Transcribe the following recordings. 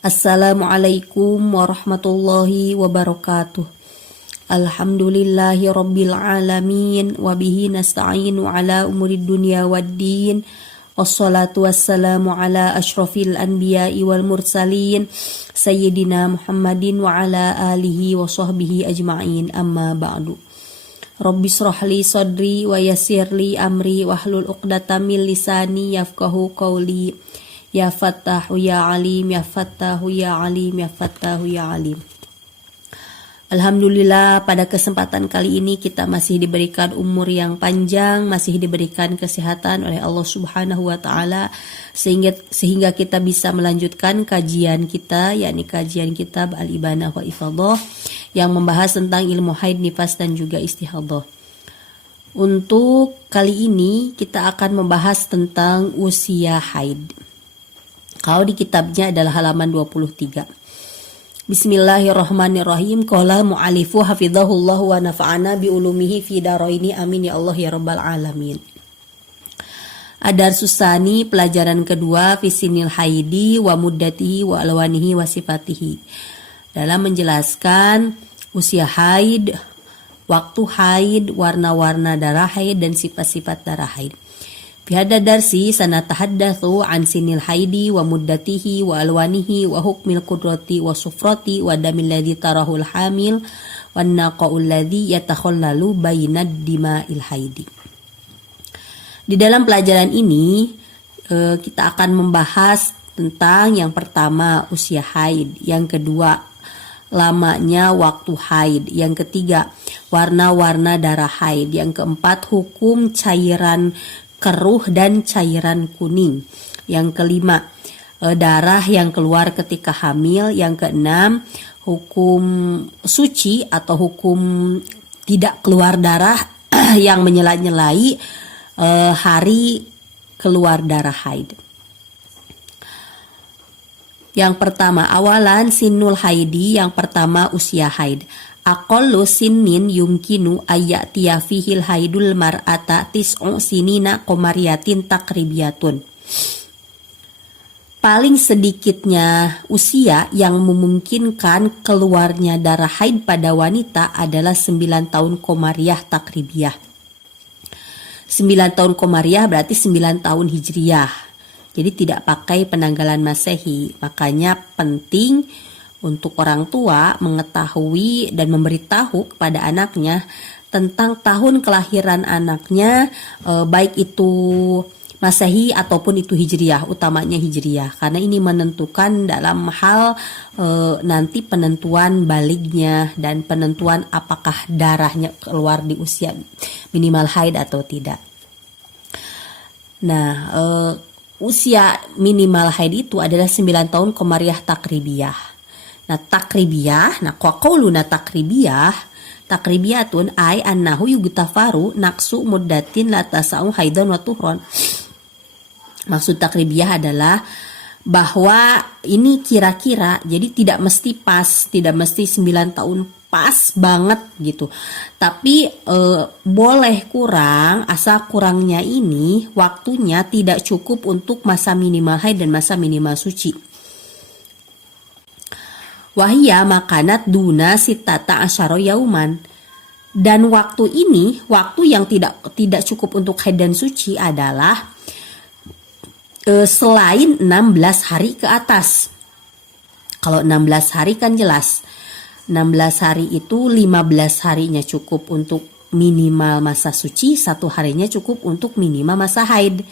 Assalamualaikum warahmatullahi wabarakatuh. Alhamdulillahi rabbil alamin. Wabihi nasta'inu ala umurid dunya waddin. Wassalatu wassalamu ala ashrafil anbiya'i wal mursalin. Sayyidina Muhammadin wa ala alihi wa sahbihi ajma'in. Amma ba'du. Rabbi srahli sadri wa yassirli amri wahlul uqdatam min lisani yafqahu qawli. Ya Fattahu ya Alim, ya Fattahu ya Alim, ya Fattahu ya Alim. Alhamdulillah, pada kesempatan kali ini kita masih diberikan umur yang panjang, masih diberikan kesehatan oleh Allah Subhanahu wa taala sehingga kita bisa melanjutkan kajian kita, yakni kajian kitab Al-Ibanah wa Ifadhah yang membahas tentang ilmu haid, nifas dan juga istihadhah. Untuk kali ini kita akan membahas tentang usia haid. Kalau di kitabnya adalah halaman 23. Bismillahirrahmanirrahim. Qala mu'alifu hafizahullahu wa nafa'ana bi ulumihi fi daraini amin ya Allah ya rabbal alamin. Ad-Darsus Tsani, pelajaran kedua, fisinil haidi wa muddatihi wa alwanihi wa sifatihi. Dalam menjelaskan usia haid, waktu haid, warna-warna darah haid dan sifat-sifat darah haid. Bihada darsi sanatahaddatsu an sinil haidi wa muddatihi wa alwanihi wa hukmil qudrati wa sufrati wa damil ladzi tarahul hamil wan naqaul ladzi yatakhallalu bainad dima'il haidi. Di dalam pelajaran ini kita akan membahas tentang yang pertama usia haid, yang kedua lamanya waktu haid, yang ketiga warna-warna darah haid, yang keempat hukum cairan keruh dan cairan kuning, yang kelima darah yang keluar ketika hamil, yang keenam hukum suci atau hukum tidak keluar darah yang menyela-nyelai hari keluar darah haid. Yang pertama, awalan sinul haidi, yang pertama usia haid. Aqallu sinnin yumkinu ayyatiya fihil haidul mar'ata tis'u sinina qamariyatin takribiyatun. Paling sedikitnya usia yang memungkinkan keluarnya darah haid pada wanita adalah 9 tahun qamariyah takribiyah. 9 tahun qamariyah berarti 9 tahun hijriyah. Jadi tidak pakai penanggalan Masehi. Makanya penting untuk orang tua mengetahui dan memberitahu kepada anaknya tentang tahun kelahiran anaknya, baik itu Masehi ataupun itu Hijriyah, utamanya Hijriyah, karena ini menentukan dalam hal nanti penentuan balignya dan penentuan apakah darahnya keluar di usia minimal haid atau tidak. Nah, usia minimal haid itu adalah 9 tahun qamariyah takribiyah. Nah, takribiyah, qauluna takribiyatun ay annahu yugtafaru naqsu muddatin la tasau haidan wa tuhron. Maksud takribiyah adalah bahwa ini kira-kira, jadi tidak mesti pas, tidak mesti 9 tahun pas banget gitu. Tapi boleh kurang, asal kurangnya ini waktunya tidak cukup untuk masa minimal haid dan masa minimal suci. Wahia makanat duna sitata asyara yauman. Dan waktu ini, waktu yang tidak cukup untuk haid dan suci adalah selain 16 hari ke atas. Kalau 16 hari kan jelas. 16 hari itu 15 harinya cukup untuk minimal masa suci, 1 harinya cukup untuk minimal masa haid.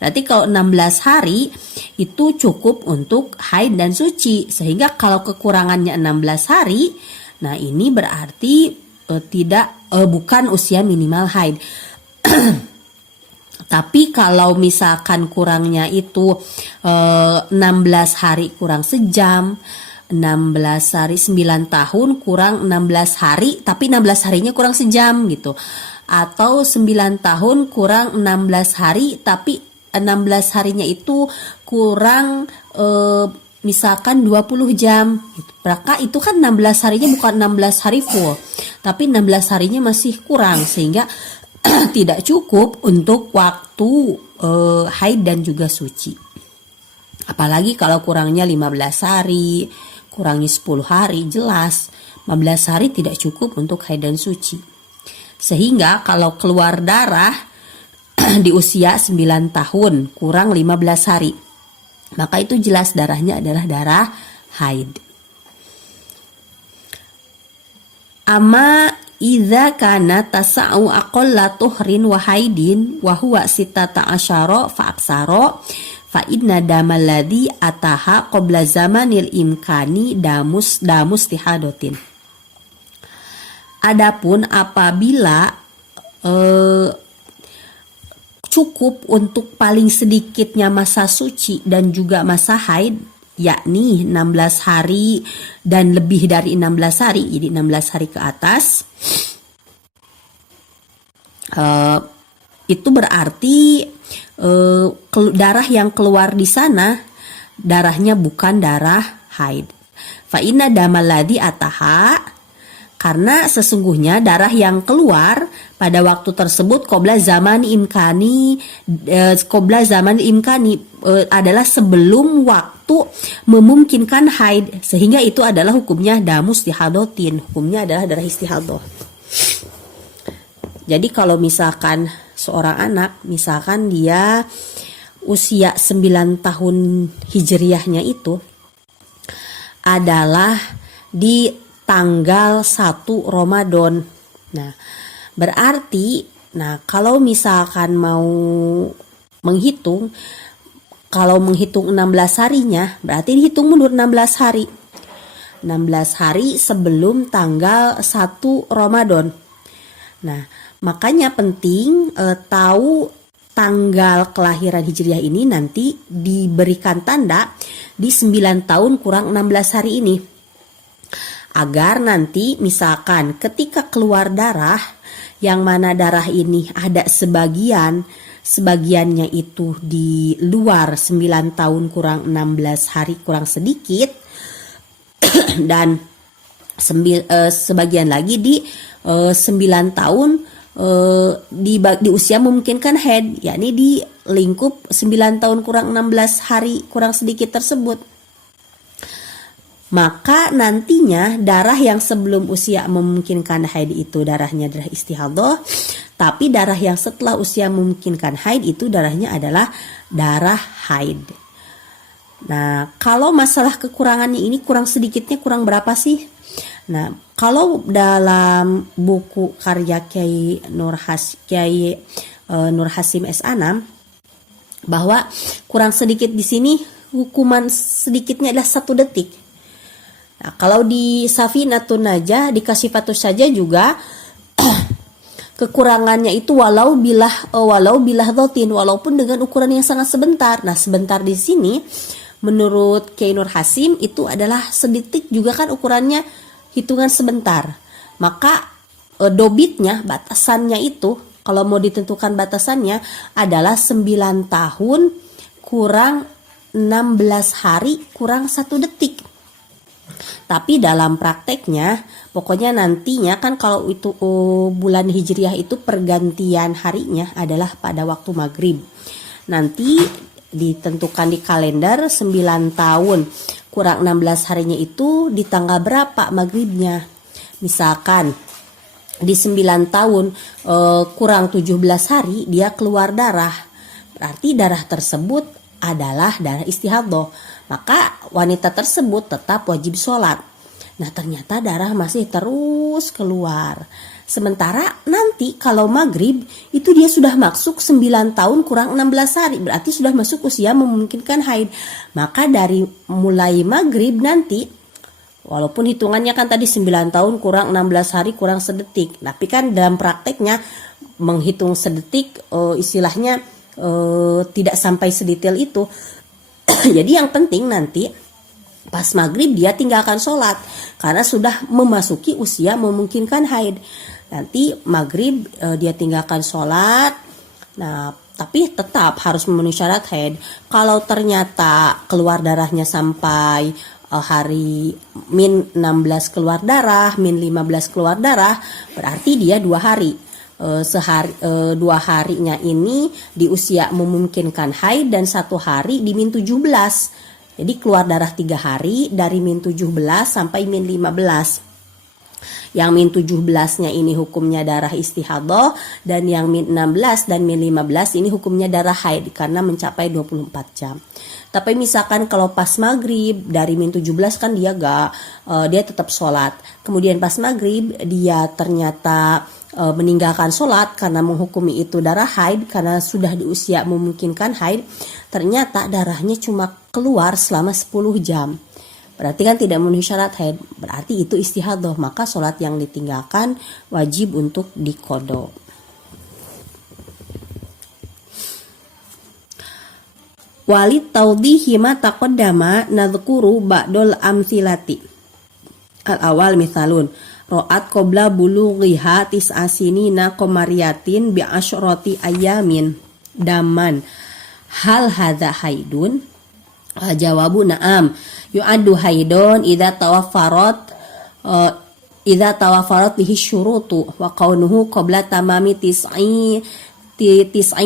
Berarti kalau 16 hari itu cukup untuk haid dan suci. Sehingga kalau kekurangannya 16 hari, nah ini berarti bukan usia minimal haid. Tapi kalau misalkan kurangnya itu 16 hari kurang sejam, 16 hari 9 tahun kurang 16 hari, tapi 16 harinya kurang sejam gitu. Atau 9 tahun kurang 16 hari, tapi 16 harinya itu kurang misalkan 20 jam. Maka itu kan 16 harinya bukan 16 hari full, tapi 16 harinya masih kurang, sehingga tidak cukup untuk waktu haid dan juga suci. Apalagi kalau kurangnya 15 hari, kurangi 10 hari, jelas 15 hari tidak cukup untuk haid dan suci. Sehingga kalau keluar darah di usia 9 tahun kurang 15 hari, maka itu jelas darahnya adalah darah haid. Amma idza kana tasa'u aqalla tuhrin wa haidin wa huwa sittata asyara fa aksara fa inna damal ladzi ataha qabla zamanil imkani damus tihadatin. Adapun apabila cukup untuk paling sedikitnya masa suci dan juga masa haid, yakni 16 hari dan lebih dari 16 hari, jadi 16 hari ke atas, itu berarti darah yang keluar di sana darahnya bukan darah haid. Fa inna damal ladzi ataha, karena sesungguhnya darah yang keluar pada waktu tersebut qabla zaman imkani adalah sebelum waktu memungkinkan haid, sehingga itu adalah hukumnya damus istihadotin, hukumnya adalah darah istihadoh. Jadi kalau misalkan seorang anak, misalkan dia usia 9 tahun hijriyahnya itu adalah di tanggal 1 Ramadan. Nah, berarti kalau misalkan mau menghitung, kalau menghitung 16 harinya, berarti dihitung mundur 16 hari. 16 hari sebelum tanggal 1 Ramadan. Nah, makanya penting tahu tanggal kelahiran hijriah ini nanti diberikan tanda di 9 tahun kurang 16 hari ini. Agar nanti misalkan ketika keluar darah, yang mana darah ini ada sebagiannya itu di luar 9 tahun kurang 16 hari kurang sedikit, dan sebagian lagi di 9 tahun di usia memungkinkan haid, yakni di lingkup 9 tahun kurang 16 hari kurang sedikit tersebut. Maka nantinya darah yang sebelum usia memungkinkan haid itu darahnya darah istihadah, tapi darah yang setelah usia memungkinkan haid itu darahnya adalah darah haid. Nah, kalau masalah kekurangannya ini kurang sedikitnya kurang berapa sih? Nah, kalau dalam buku karya Kiai Nur Hasim S.A. bahwa kurang sedikit di sini hukuman sedikitnya adalah 1 detik. Nah, kalau di Safinatun Najah dikasih Fatus saja juga kekurangannya itu walau bilah dhotin, walaupun dengan ukuran yang sangat sebentar. Nah, sebentar di sini menurut Kiai Nur Hasim itu adalah sedetik juga kan ukurannya hitungan sebentar. Maka dobitnya, batasannya itu kalau mau ditentukan batasannya adalah 9 tahun kurang 16 hari kurang 1 detik. Tapi dalam prakteknya, pokoknya nantinya kan kalau itu bulan hijriah itu pergantian harinya adalah pada waktu maghrib. Nanti ditentukan di kalender 9 tahun kurang 16 harinya itu di tanggal berapa maghribnya. Misalkan di 9 tahun kurang 17 hari dia keluar darah, berarti darah tersebut adalah darah istihadah. Maka wanita tersebut tetap wajib sholat. Nah, ternyata darah masih terus keluar. Sementara nanti kalau maghrib itu dia sudah masuk 9 tahun kurang 16 hari. Berarti sudah masuk usia memungkinkan haid. Maka dari mulai maghrib nanti, walaupun hitungannya kan tadi 9 tahun kurang 16 hari kurang sedetik. Tapi kan dalam prakteknya menghitung sedetik istilahnya tidak sampai sedetail itu. Jadi yang penting nanti pas maghrib dia tinggalkan sholat karena sudah memasuki usia memungkinkan haid. Nanti maghrib dia tinggalkan sholat. Nah, tapi tetap harus memenuhi syarat haid. Kalau ternyata keluar darahnya sampai hari min 16 keluar darah, min 15 keluar darah, berarti dia 2 hari. 2 harinya ini di usia memungkinkan haid dan 1 hari di min 17. Jadi keluar darah 3 hari dari min 17 sampai min 15. Yang min 17-nya ini hukumnya darah istihadah, dan yang min 16 dan min 15 ini hukumnya darah haid karena mencapai 24 jam. Tapi misalkan kalau pas maghrib dari min 17 kan dia tetap sholat. Kemudian pas maghrib dia ternyata meninggalkan sholat karena menghukumi itu darah haid karena sudah di usia memungkinkan haid. Ternyata darahnya cuma keluar selama 10 jam. Berarti kan tidak memenuhi syarat haid. Berarti itu istihadah, maka sholat yang ditinggalkan wajib untuk diqadha. Walid taudhihi ma taqaddama nadhkuru ba'dal amthilati. Al-awal mithalun ra'at qabla bulughiha tis'a sinina qamariyatin bi asyrati ayamin daman. Hal hadza haidun? Jawabu na'am. Yu'addu haidon idza tawaffarat bihi syurutu wa kaunuhu qabla tamami tis'i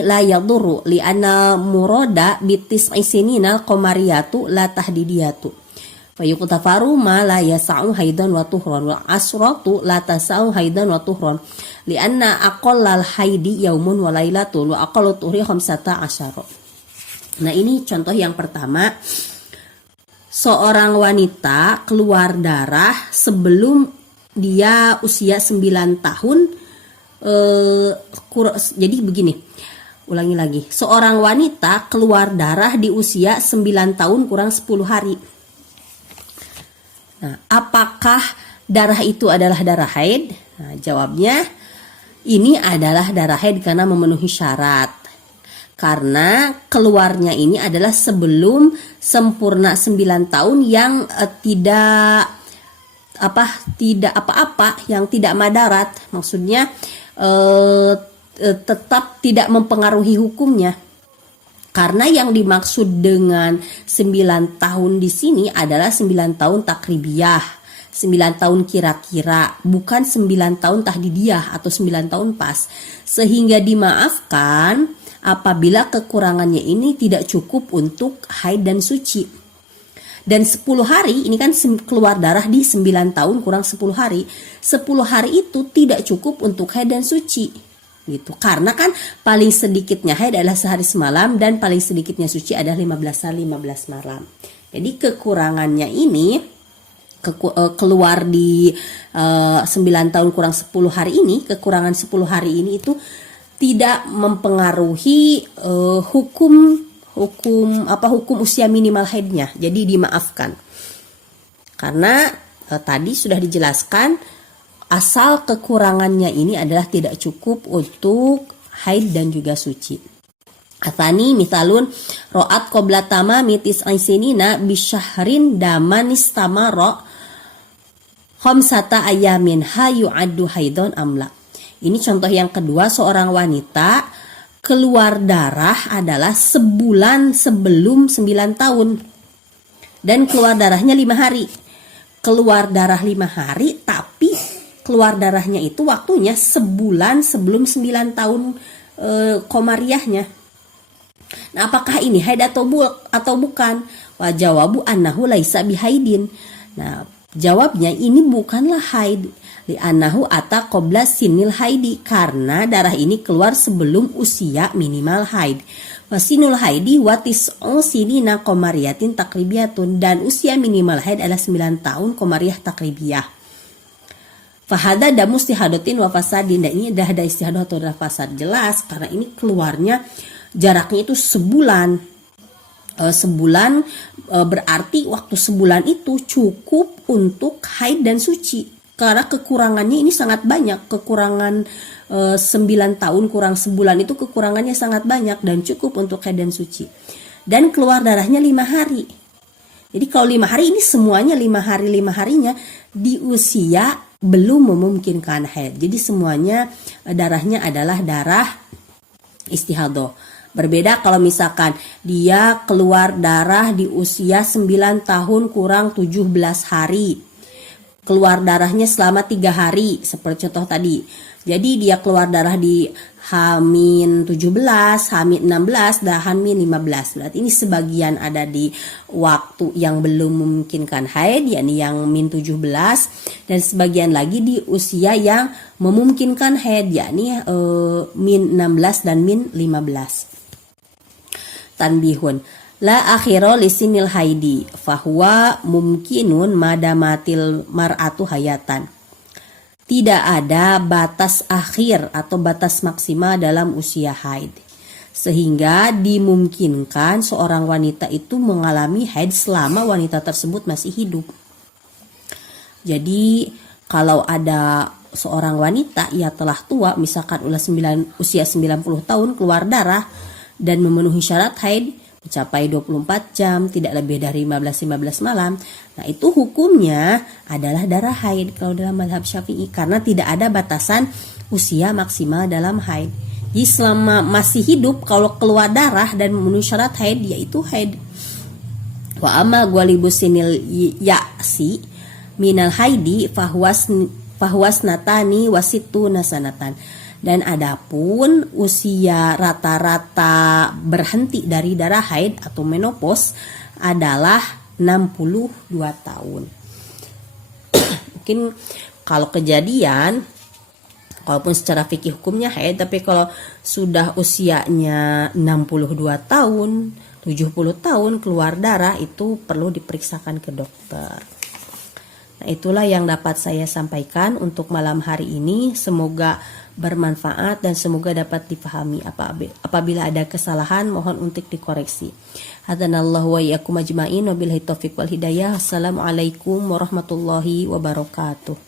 la yadurru li anna murada bi tis'i sinina qamariyatu la tahdidiyatu fa yuqtafaru ma la yas'u haidan wa tuhran wa asratu la tas'u haidan wa tuhran li anna aqallal haidi yaumun wa lailatul wa aqallu tuhri 15. Nah, ini contoh yang pertama. Seorang wanita keluar darah sebelum dia usia 9 tahun. Jadi begini, ulangi lagi. Seorang wanita keluar darah di usia 9 tahun kurang 10 hari. Nah, apakah darah itu adalah darah haid? Nah, jawabnya ini adalah darah haid karena memenuhi syarat. Karena keluarnya ini adalah sebelum sempurna 9 tahun yang tidak apa-apa, yang tidak madarat. Maksudnya tetap tidak mempengaruhi hukumnya. Karena yang dimaksud dengan 9 tahun di sini adalah 9 tahun takribiyah, 9 tahun kira-kira, bukan 9 tahun tahdidiyah atau 9 tahun pas. Sehingga dimaafkan apabila kekurangannya ini tidak cukup untuk haid dan suci. Dan 10 hari, ini kan keluar darah di 9 tahun kurang 10 hari. 10 hari itu tidak cukup untuk haid dan suci. Gitu. Karena kan paling sedikitnya haid adalah sehari semalam dan paling sedikitnya suci adalah 15 hari 15 malam. Jadi kekurangannya ini keluar di 9 tahun kurang 10 hari ini, kekurangan 10 hari ini itu tidak mempengaruhi hukum usia minimal haidnya. Jadi dimaafkan. Karena tadi sudah dijelaskan asal kekurangannya ini adalah tidak cukup untuk haid dan juga suci. Atsani misalun ra'at qabla tamami tis'i sinina bisyahrin daman istamara khamsata ayamin hayu'addu haidon amla. Ini contoh yang kedua, seorang wanita keluar darah adalah sebulan sebelum 9 tahun. Dan keluar darahnya 5 hari. Keluar darah 5 hari, tapi keluar darahnya itu waktunya sebulan sebelum 9 tahun komariahnya. Nah, apakah ini haid atau bukan? Wa jawabu annahu laisa bihaidin. Nah, jawabnya ini bukanlah haid. Li'annahu ata qabla sinil haidi, karena darah ini keluar sebelum usia minimal haid. Wasinul haidi watis sinina komariyatin takribiyatun, dan usia minimal haid adalah 9 tahun komariyah takribiyah. Fahada damu istihadatin wa fasadin, dan ini dah ada istihadah atau dah fasad, jelas karena ini keluarnya jaraknya itu sebulan. Sebulan berarti waktu sebulan itu cukup untuk haid dan suci. Karena kekurangannya ini sangat banyak. Kekurangan 9 tahun kurang sebulan itu kekurangannya sangat banyak dan cukup untuk haid dan suci. Dan keluar darahnya 5 hari. Jadi kalau 5 hari ini semuanya 5 harinya di usia belum memungkinkan haid. Jadi semuanya darahnya adalah darah istihadah. Berbeda kalau misalkan dia keluar darah di usia 9 tahun kurang 17 hari. keluar darahnya selama 3 hari seperti contoh tadi. Jadi dia keluar darah di H-17, H-16, dan H-15. Berarti ini sebagian ada di waktu yang belum memungkinkan haid, yakni yang min-17, dan sebagian lagi di usia yang memungkinkan haid, yakni min-16 dan min-15. Tanbihun, la akhiro lisinil haidi fahuwa mumkinun madamatil mar'atu hayatan. Tidak ada batas akhir atau batas maksimal dalam usia haid, sehingga dimungkinkan seorang wanita itu mengalami haid selama wanita tersebut masih hidup. Jadi kalau ada seorang wanita ia telah tua, misalkan usia 90 tahun, keluar darah dan memenuhi syarat haid mencapai 24 jam, tidak lebih dari 15 malam. Nah, itu hukumnya adalah darah haid kalau dalam mazhab Syafi'i, karena tidak ada batasan usia maksimal dalam haid. Jadi selama masih hidup, kalau keluar darah dan memenuhi syarat haid, yaitu haid. Wa amma gwalibus sinil ya'si minal haidi fahuwas natani wasitu nasanatan. Dan adapun usia rata-rata berhenti dari darah haid atau menopause adalah 62 tahun. Mungkin kalau kejadian, walaupun secara fikih hukumnya haid, tapi kalau sudah usianya 62 tahun, 70 tahun keluar darah, itu perlu diperiksakan ke dokter. Nah, itulah yang dapat saya sampaikan untuk malam hari ini. Semoga bermanfaat dan semoga dapat dipahami. Apabila ada kesalahan, mohon untuk dikoreksi. Hadanallahu wa iyyakum ajma'in, wabillahi taufiq wal hidayah. Assalamualaikum warahmatullahi wabarakatuh.